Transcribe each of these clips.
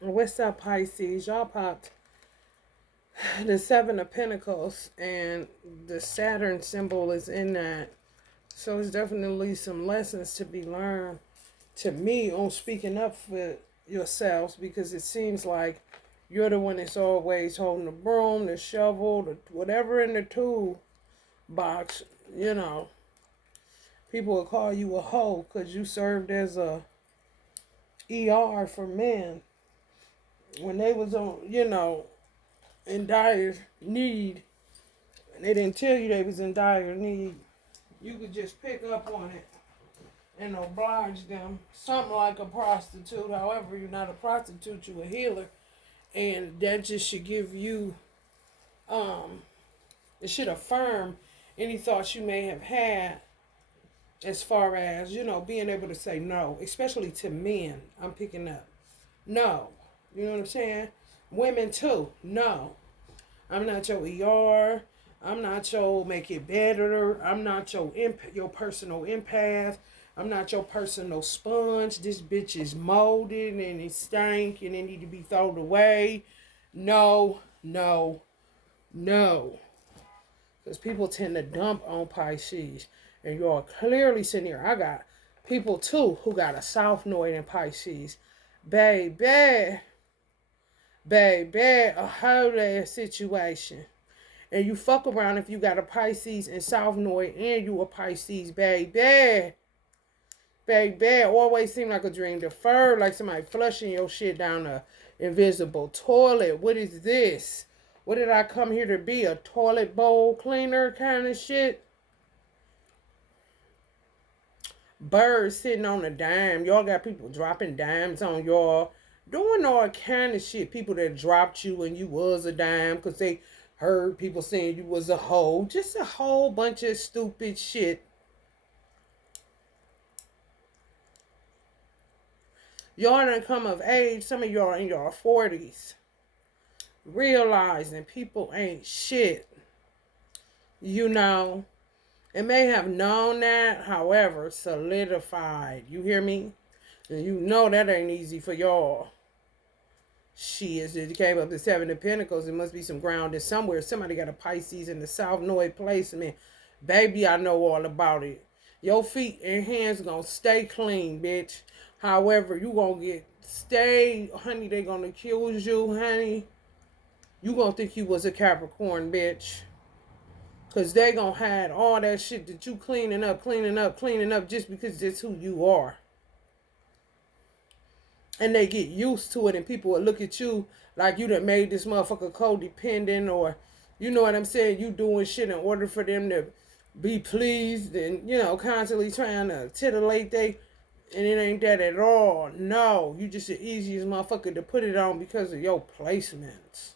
What's up, Pisces? Y'all popped the Seven of Pentacles, and the Saturn symbol is in that. So it's definitely some lessons to be learned to me on speaking up for yourselves, because it seems like you're the one that's always holding the broom, the shovel, the whatever in the tool box. You know, people will call you a hoe because you served as a ER for men when they was on, in dire need, and they didn't tell you they was in dire need. You could just pick up on it and oblige them. Something like a prostitute. However, you're not a prostitute, you're a healer. And that just should give you, um, it should affirm any thoughts you may have had as far as, being able to say no, especially to men. I'm picking up. No. You know what I'm saying? Women too. No. I'm not your ER. I'm not your make it better. I'm not your personal empath. I'm not your personal sponge. This bitch is molded and it stank and it need to be thrown away. No, no, no. Because people tend to dump on Pisces. And you're clearly sitting here. I got people too who got a South Node in Pisces. Baby, baby, a whole ass situation. And you fuck around if you got a Pisces and South Node and you a Pisces, baby. Baby, always seem like a dream deferred, like somebody flushing your shit down a invisible toilet. What is this? What did I come here to be? A toilet bowl cleaner kind of shit? Birds sitting on a dime. Y'all got people dropping dimes on y'all. Doing all kind of shit. People that dropped you when you was a dime because they heard people saying you was a hoe. Just a whole bunch of stupid shit. Y'all done come of age. Some of y'all in your 40s. Realizing people ain't shit. You know. It may have known that, however, solidified. You hear me? And you know that ain't easy for y'all. Shit, it came up to Seven of Pentacles. It must be some grounded somewhere. Somebody got a Pisces in the South Node placement. Baby, I know all about it. Your feet and hands gonna stay clean, bitch. However, you gonna honey, they gonna accuse you, honey. You gonna think you was a Capricorn, bitch. Because they gonna hide all that shit that you cleaning up just because that's who you are. And they get used to it, and people will look at you like you done made this motherfucker codependent, or you know what I'm saying, you doing shit in order for them to be pleased, and constantly trying to titillate they, and it ain't that at all. No, you just the easiest motherfucker to put it on because of your placements.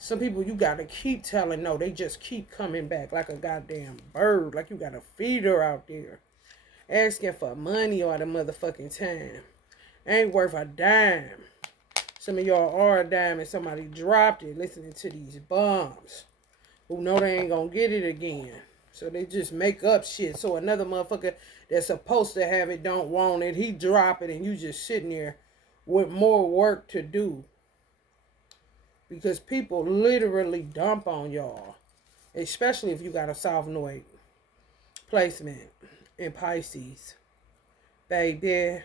Some people you gotta keep telling no, they just keep coming back like a goddamn bird, like you got a feeder out there asking for money all the motherfucking time. Ain't worth a dime. Some of y'all are a dime and somebody dropped it listening to these bums who know they ain't gonna get it again. So they just make up shit. So another motherfucker that's supposed to have it don't want it. He drop it and you just sitting there with more work to do. Because people literally dump on y'all. Especially if you got a South Node placement in Pisces. Baby,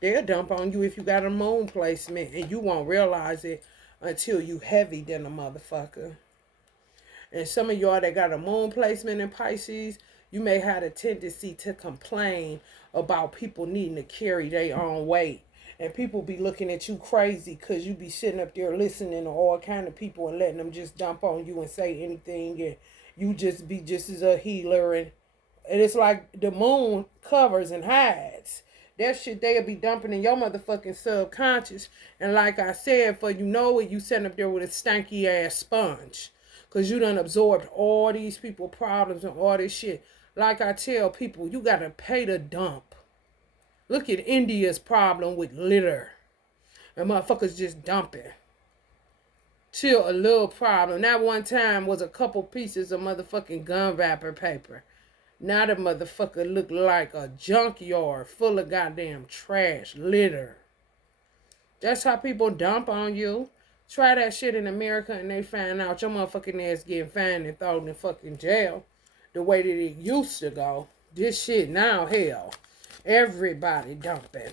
they'll dump on you if you got a moon placement, and you won't realize it until you heavy than a motherfucker. And some of y'all that got a moon placement in Pisces, you may have a tendency to complain about people needing to carry their own weight. And people be looking at you crazy because you be sitting up there listening to all kind of people and letting them just dump on you and say anything, and you just be just as a healer. And it's like the moon covers and hides. That shit they'll be dumping in your motherfucking subconscious. And like I said, for you know it, you sitting up there with a stanky ass sponge. Because you done absorbed all these people problems and all this shit. Like I tell people, you got to pay to dump. Look at India's problem with litter. And motherfuckers just dumping. Till a little problem. That one time was a couple pieces of motherfucking gun wrapper paper. Now the motherfucker look like a junkyard full of goddamn trash, litter. That's how people dump on you. Try that shit in America and they find out your motherfucking ass getting fined and thrown in fucking jail the way that it used to go. This shit now, hell, everybody dumping.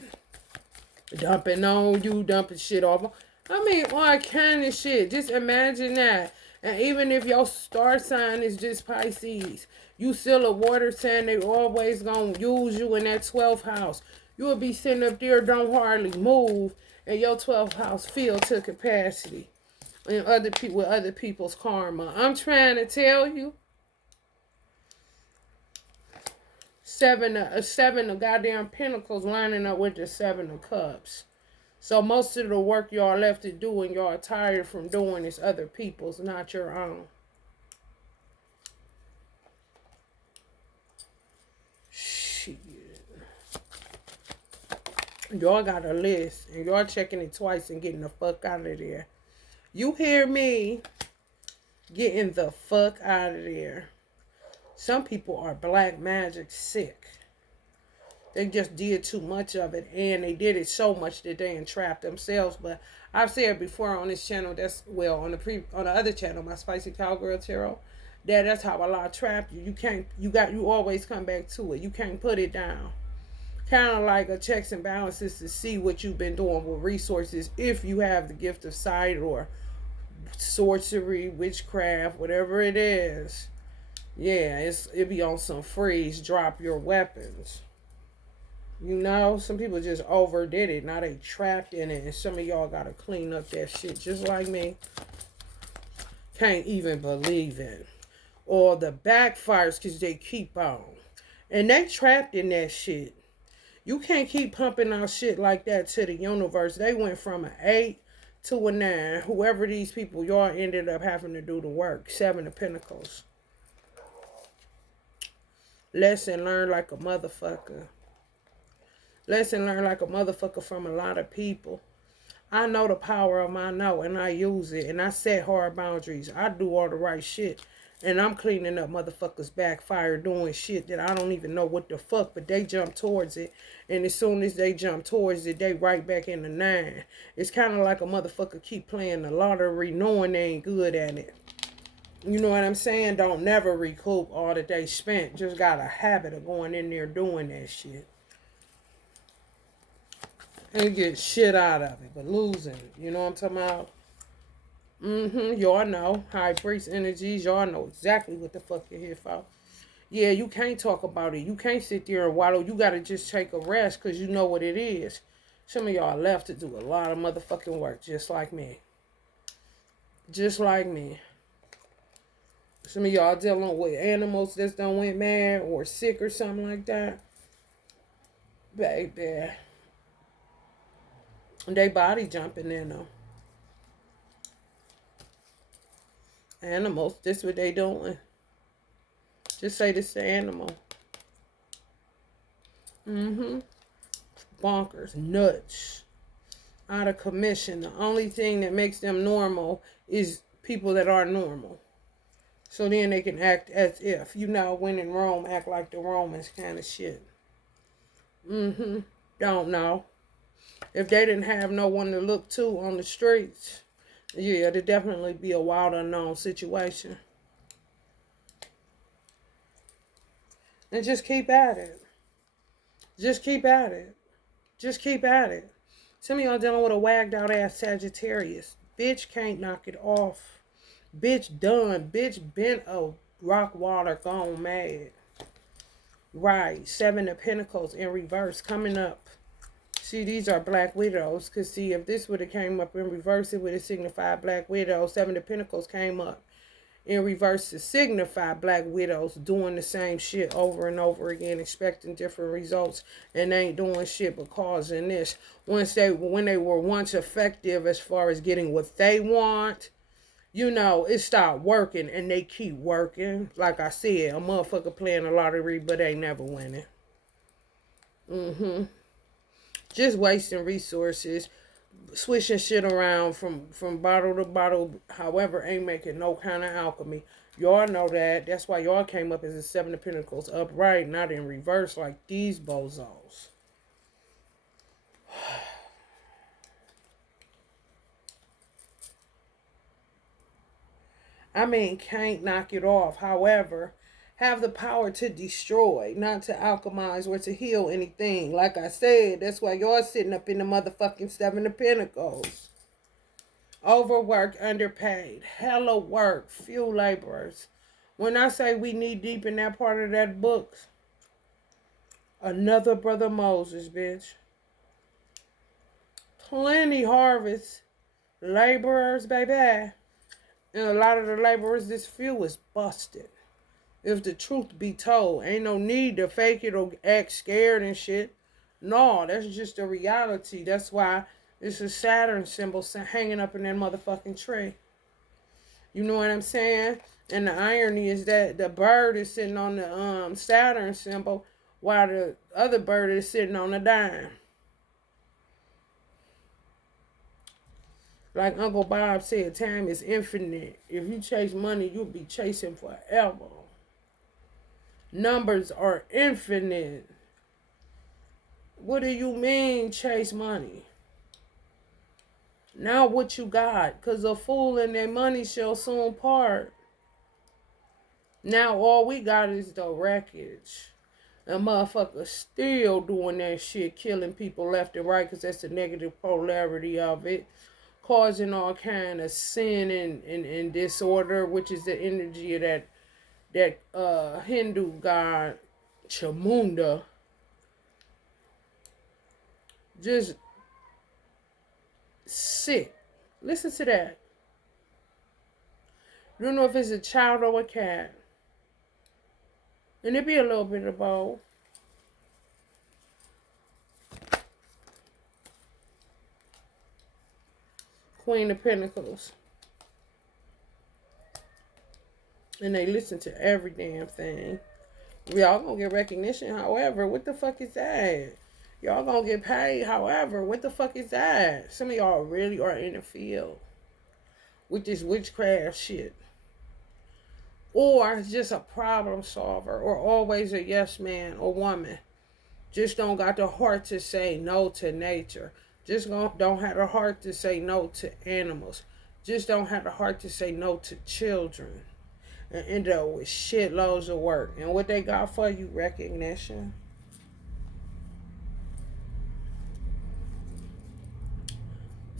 Dumping on you, dumping shit off. I mean, all kind of shit. Just imagine that. And even if your star sign is just Pisces, you still a water sign, they always gonna use you in that 12th house. You'll be sitting up there, don't hardly move, and your 12th house filled to capacity. And other people with other people's karma. I'm trying to tell you. Seven of goddamn pentacles lining up with the 7 of cups. So most of the work y'all left to do and y'all tired from doing is other people's, not your own. Shit. Y'all got a list and y'all checking it twice and getting the fuck out of there. You hear me? Getting the fuck out of there. Some people are black magic sick. They just did too much of it, and they did it so much that they entrapped themselves. But I've said before on this channel, on the other channel, my Spicy Cowgirl Tarot, that's how Allah trapped you. You always come back to it. You can't put it down. Kind of like a checks and balances to see what you've been doing with resources, if you have the gift of sight or sorcery, witchcraft, whatever it is. Yeah, it be on some freeze, drop your weapons. You know, some people just overdid it. Now they trapped in it, and some of y'all gotta clean up that shit just like me. Can't even believe it. Or the backfires because they keep on. And they trapped in that shit. You can't keep pumping out shit like that to the universe. They went from an 8 to a 9. Whoever these people, y'all ended up having to do the work. 7 of Pentacles. Lesson learned like a motherfucker. Lesson learned like a motherfucker from a lot of people. I know the power of my no, and I use it, and I set hard boundaries. I do all the right shit, and I'm cleaning up motherfuckers backfire doing shit that I don't even know what the fuck, but they jump towards it, and as soon as they jump towards it, they right back in the 9. It's kind of like a motherfucker keep playing the lottery knowing they ain't good at it. You know what I'm saying? Don't never recoup all that they spent. Just got a habit of going in there doing that shit. And get shit out of it, but losing. You know what I'm talking about? Y'all know. High priest energies. Y'all know exactly what the fuck you're here for. Yeah, you can't talk about it. You can't sit there and waddle. You got to just take a rest because you know what it is. Some of y'all left to do a lot of motherfucking work just like me. Just like me. Some of y'all dealing with animals that done went mad or sick or something like that. Baby. They body jumping in them. Animals, this what they doing. Just say this to animal. Bonkers, nuts. Out of commission. The only thing that makes them normal is people that are normal. So then they can act as if, you know, when in Rome, act like the Romans kind of shit. Don't know. If they didn't have no one to look to on the streets, yeah, it'd definitely be a wild unknown situation. And just keep at it. Just keep at it. Just keep at it. Some of y'all dealing with a wagged out ass Sagittarius. Bitch can't knock it off. Bitch done. Bitch been a rock water gone mad. Right. 7 of Pentacles in reverse coming up. See, these are Black Widows. Because, see, if this would have came up in reverse, it would have signified Black Widows. 7 of Pentacles came up in reverse to signify Black Widows doing the same shit over and over again, expecting different results, and they ain't doing shit but causing this. When they were once effective as far as getting what they want, you know, it stopped working, and they keep working. Like I said, a motherfucker playing the lottery, but they never winning. Just wasting resources, switching shit around from bottle to bottle, however, ain't making no kind of alchemy. Y'all know that. That's why y'all came up as the Seven of Pentacles upright, not in reverse like these bozos. I mean, can't knock it off. However, have the power to destroy, not to alchemize or to heal anything. Like I said, that's why y'all sitting up in the motherfucking Seven of Pentacles. Overworked, underpaid, hella work, few laborers. When I say we knee deep in that part of that book, another brother Moses, bitch. Plenty harvest, laborers, baby. And a lot of the laborers, this few is busted. If the truth be told, ain't no need to fake it or act scared and shit. No, that's just the reality. That's why it's a Saturn symbol hanging up in that motherfucking tree. You know what I'm saying? And the irony is that the bird is sitting on the Saturn symbol while the other bird is sitting on the dime. Like Uncle Bob said, time is infinite. If you chase money, you'll be chasing forever. Numbers are infinite. What do you mean chase money? Now what you got? Because a fool and their money shall soon part. Now all we got is the wreckage. And motherfuckers still doing that shit, killing people left and right because that's the negative polarity of it. Causing all kind of sin and disorder, which is the energy of that Hindu god Chamunda. Just sick. Listen to that. You don't know if it's a child or a cat. And it be a little bit of both. Queen of Pentacles. And they listen to every damn thing. Y'all gonna get recognition, however, what the fuck is that? Y'all gonna get paid, however, what the fuck is that? Some of y'all really are in the field with this witchcraft shit. Or just a problem solver, or always a yes man or woman. Just don't got the heart to say no to nature. Just don't have the heart to say no to animals. Just don't have the heart to say no to children. And end up with shitloads of work. And what they got for you, recognition.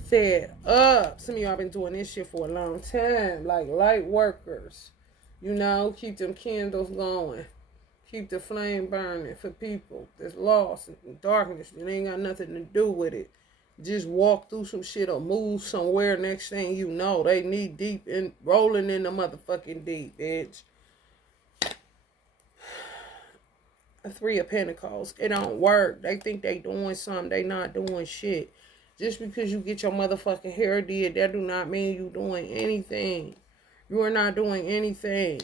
Fed up. Some of y'all been doing this shit for a long time. Like light workers. You know, keep them candles going. Keep the flame burning for people that's lost in darkness. It ain't got nothing to do with it. Just walk through some shit or move somewhere. Next thing you know, they knee deep in rolling in the motherfucking deep, bitch. A Three of Pentacles. It don't work. They think they doing something. They not doing shit. Just because you get your motherfucking hair did, that do not mean you doing anything. You are not doing anything.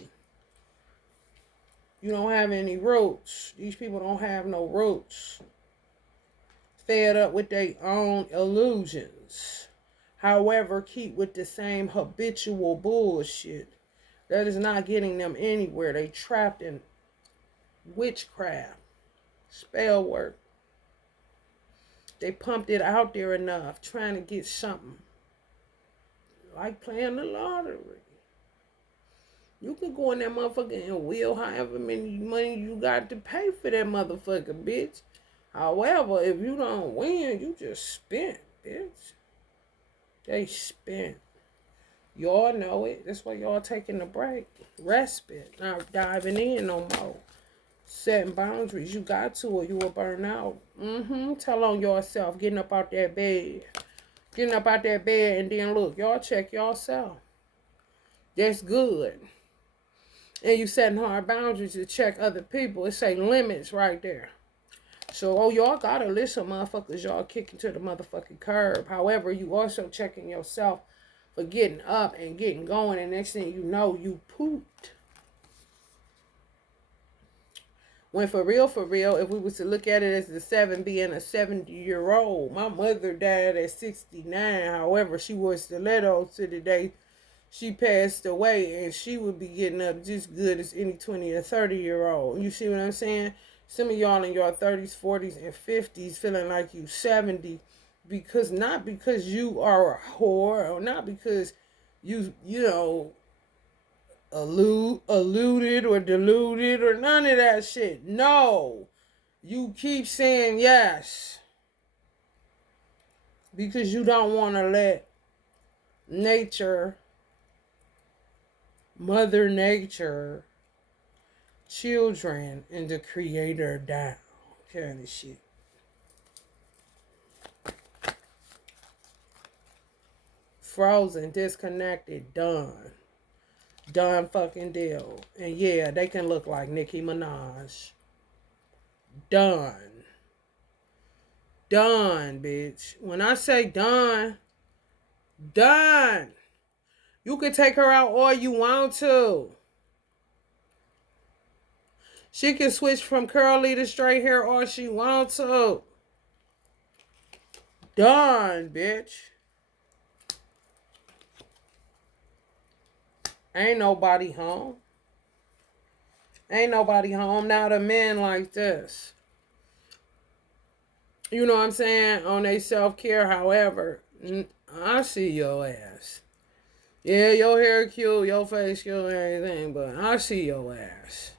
You don't have any roots. These people don't have no roots. Fed up with their own illusions. However, keep with the same habitual bullshit. That is not getting them anywhere. They trapped in witchcraft. Spell work. They pumped it out there enough. Trying to get something. Like playing the lottery. You can go in that motherfucker and wheel however many money you got to pay for that motherfucker, bitch. However, if you don't win, you just spent, bitch. They spent. Y'all know it. That's why y'all taking a break. Respite. Not diving in no more. Setting boundaries. You got to or you will burn out. Tell on yourself. Getting up out that bed. Getting up out that bed and then look. Y'all check yourself. That's good. And you setting hard boundaries to check other people. It say limits right there. So, y'all got a list of motherfuckers y'all kicking to the motherfucking curb. However, you also checking yourself for getting up and getting going. And next thing you know, you pooped. When for real, if we was to look at it as the 7 being a 70-year-old. My mother died at 69. However, she was stiletto to the day she passed away, and she would be getting up just good as any 20 or 30-year-old. You see what I'm saying? Some of y'all in your 30s, 40s, and 50s feeling like you 70 because not because you are a whore or not because you know alluded or deluded or none of that shit. No. You keep saying yes because you don't want to let nature, Mother Nature, children, and the Creator down. Kind of shit. Frozen, disconnected, done. Done fucking deal. And yeah, they can look like Nicki Minaj. Done. Done, bitch. When I say done, done. You can take her out all you want to. She can switch from curly to straight hair all she wants to. Done, bitch. Ain't nobody home. Ain't nobody home. Not a man like this. You know what I'm saying? On they self-care, however, I see your ass. Yeah, your hair cute, your face cute, and everything, but I see your ass.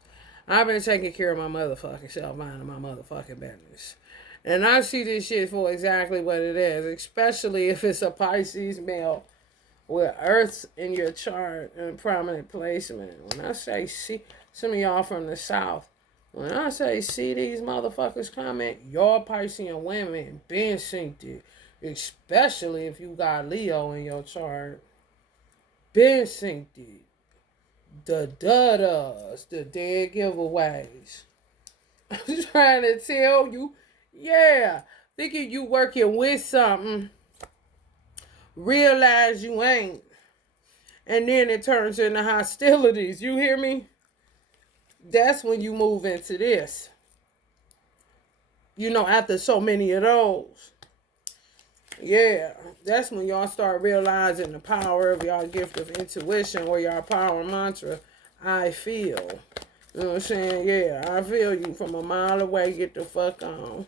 I've been taking care of my motherfucking self, minding my motherfucking business. And I see this shit for exactly what it is, especially if it's a Pisces male with Earth's in your chart in prominent placement. When I say see, some of y'all from the South, when I say see these motherfuckers comment, y'all Piscean women been synced it, especially if you got Leo in your chart. Been synced it. The da-das, the dead giveaways. I'm trying to tell you, yeah, thinking you working with something, realize you ain't. And then it turns into hostilities. You hear me? That's when you move into this. You know, after so many of those. Yeah, that's when y'all start realizing the power of y'all gift of intuition or y'all power mantra, I feel. You know what I'm saying? Yeah, I feel you from a mile away. Get the fuck on.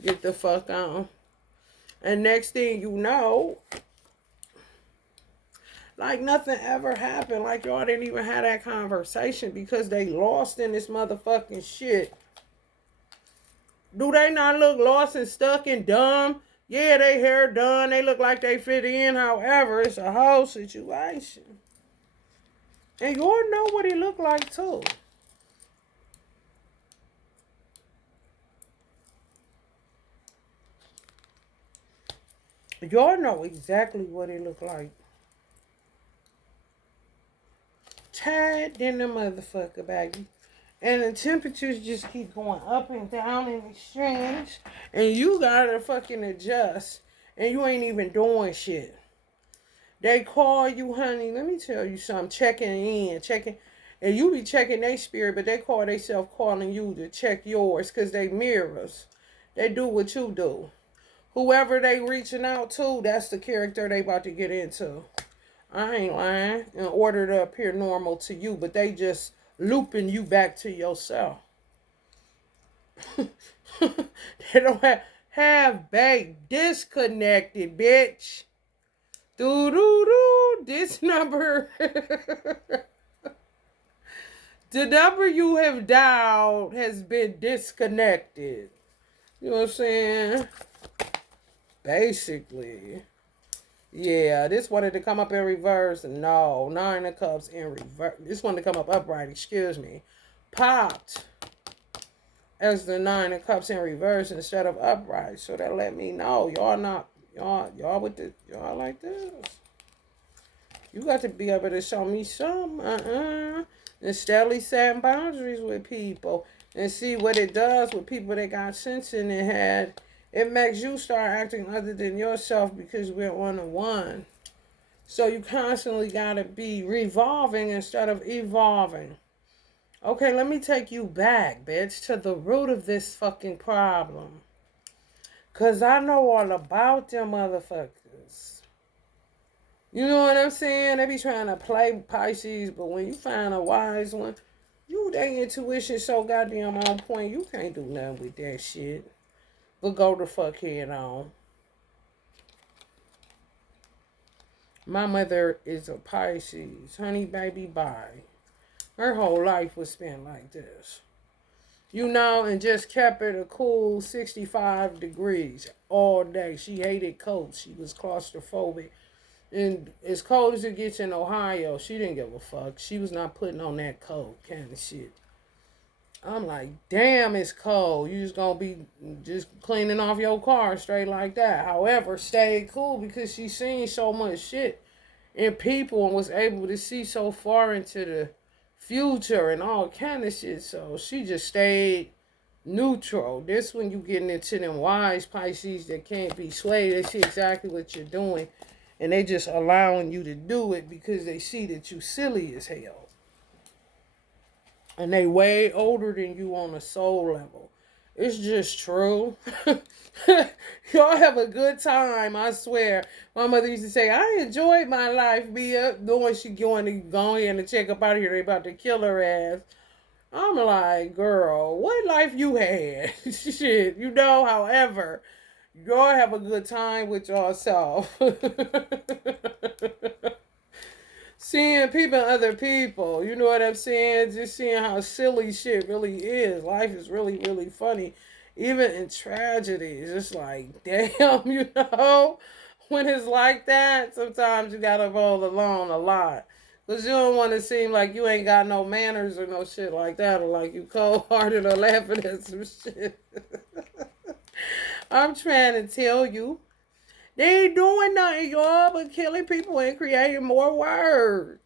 Get the fuck on. And next thing you know, like nothing ever happened. Like y'all didn't even have that conversation because they lost in this motherfucking shit. Do they not look lost and stuck and dumb? Yeah, they hair done. They look like they fit in. However, it's a whole situation. And y'all know what he look like too. Y'all know exactly what it look like. Tired than the motherfucker, baby. And the temperatures just keep going up and down in extremes. And you gotta fucking adjust. And you ain't even doing shit. They call you, honey. Let me tell you something. Checking. And you be checking their spirit, but they call themselves calling you to check yours because they mirrors. They do what you do. Whoever they reaching out to, that's the character they about to get into. I ain't lying. In order to appear normal to you, but they just looping you back to yourself. They don't have babe disconnected, bitch. Doo doo doo. This number. The number you have dialed has been disconnected. You know what I'm saying? Basically. Yeah, this wanted to come up in reverse. No, 9 of Cups in reverse. This wanted to come up upright, excuse me. Popped as the 9 of Cups in reverse instead of upright. So that let me know y'all not, y'all with the, y'all like this. You got to be able to show me some, and steadily setting boundaries with people and see what it does with people that got sense in their head. It makes you start acting other than yourself because we're on a one. So you constantly got to be revolving instead of evolving. Okay, let me take you back, bitch, to the root of this fucking problem. Because I know all about them motherfuckers. You know what I'm saying? They be trying to play Pisces, but when you find a wise one, their intuition so goddamn on point, you can't do nothing with that shit. But go the fuck head on. My mother is a Pisces. Honey, baby, bye. Her whole life was spent like this. And just kept it a cool 65 degrees all day. She hated cold. She was claustrophobic. And as cold as it gets in Ohio, she didn't give a fuck. She was not putting on that cold kind of shit. I'm like, damn, it's cold. You just gonna be just cleaning off your car straight like that. However, stayed cool because she seen so much shit in people and was able to see so far into the future and all kind of shit. So she just stayed neutral. This when you getting into them wise Pisces that can't be swayed. They see exactly what you're doing and they just allowing you to do it because they see that you silly as hell. And they way older than you on a soul level. It's just true. Y'all have a good time, I swear. My mother used to say, I enjoyed my life, Mia. Knowing she going to go in and check up out of here, they about to kill her ass. I'm like, girl, what life you had? Shit, however, y'all have a good time with yourself. Seeing people and other people, you know what I'm saying? Just seeing how silly shit really is. Life is really, really funny. Even in tragedies, it's like, damn, when it's like that, sometimes you gotta roll alone a lot. Because you don't want to seem like you ain't got no manners or no shit like that, or like you cold-hearted or laughing at some shit. I'm trying to tell you. They ain't doing nothing, y'all, but killing people and creating more work.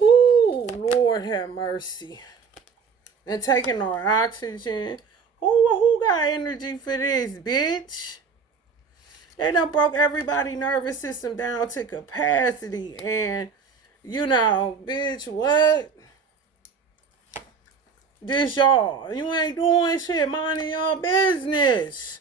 Whoo, Lord have mercy. And taking our oxygen. Who got energy for this, bitch? They done broke everybody's nervous system down to capacity. And, bitch, what? This y'all. You ain't doing shit, minding your business.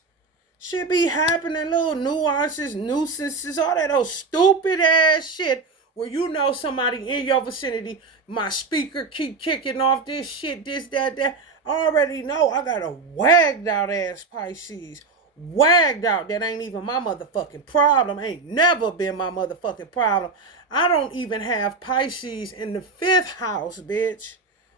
Shit be happening, little nuisances, all that old stupid ass shit where somebody in your vicinity, my speaker keep kicking off this shit, this, that. I already know I got a wagged out ass Pisces. Wagged out. That ain't even my motherfucking problem. Ain't never been my motherfucking problem. I don't even have Pisces in the 5th house, bitch.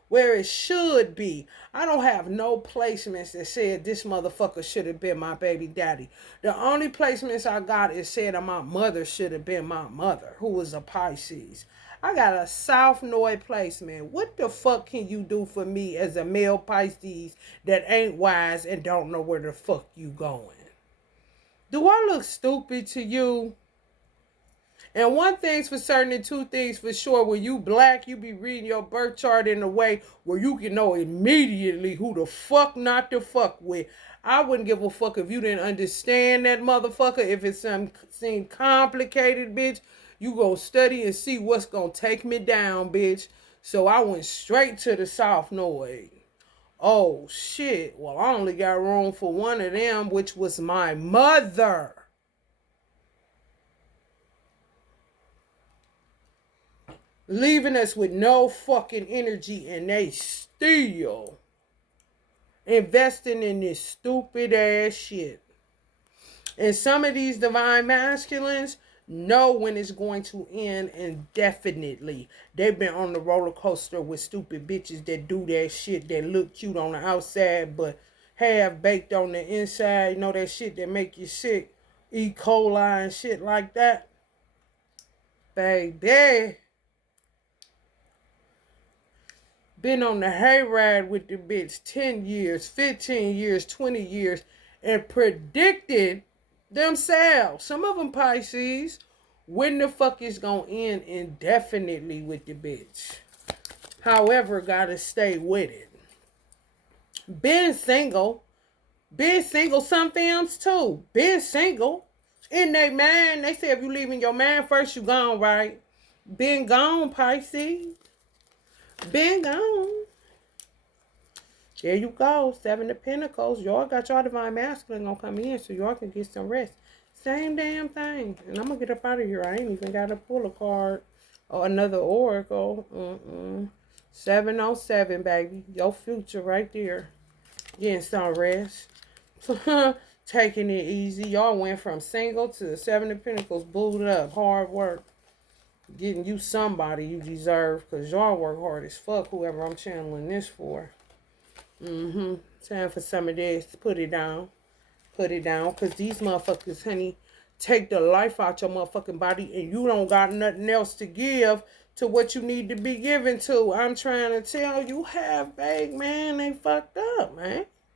Where it should be. I don't have no placements that said this motherfucker should have been my baby daddy. The only placements I got is said that my mother should have been my mother, who was a Pisces. I got a South Node placement. What the fuck can you do for me as a male Pisces that ain't wise and don't know where the fuck you going? Do I look stupid to you? And one thing's for certain and two things for sure. When you black, you be reading your birth chart in a way where you can know immediately who the fuck not to fuck with. I wouldn't give a fuck if you didn't understand that motherfucker. If it seemed complicated, bitch, you go study and see what's gonna take me down, bitch. So I went straight to the South Node. Oh, shit. Well, I only got room for one of them, which was my mother. Leaving us with no fucking energy, and they still investing in this stupid ass shit. And some of these divine masculines know when it's going to end indefinitely. They've been on the roller coaster with stupid bitches that do that shit, that look cute on the outside but half baked on the inside. That shit that make you sick, E. coli and shit like that. Baby. Been on the hayride with the bitch 10 years, 15 years, 20 years, and predicted themselves, some of them Pisces, when the fuck is gonna end indefinitely with the bitch. However, gotta stay with it. Being single, some films too. Being single, in their mind, they say if you leaving your man first, you gone, right? Been gone, Pisces. Been gone. There you go. 7 of Pentacles. Y'all got y'all divine masculine gonna come in so y'all can get some rest. Same damn thing. And I'm going to get up out of here. I ain't even got to pull a card or another oracle. 707, baby. Your future right there. Getting some rest. Taking it easy. Y'all went from single to the 7 of Pentacles. Booed up. Hard work. Getting you somebody you deserve. Because y'all work hard as fuck. Whoever I'm channeling this for. Time for some of this. Put it down. Put it down. Because these motherfuckers, honey, take the life out your motherfucking body. And you don't got nothing else to give to what you need to be given to. I'm trying to tell you, half baked, man. They fucked up, man.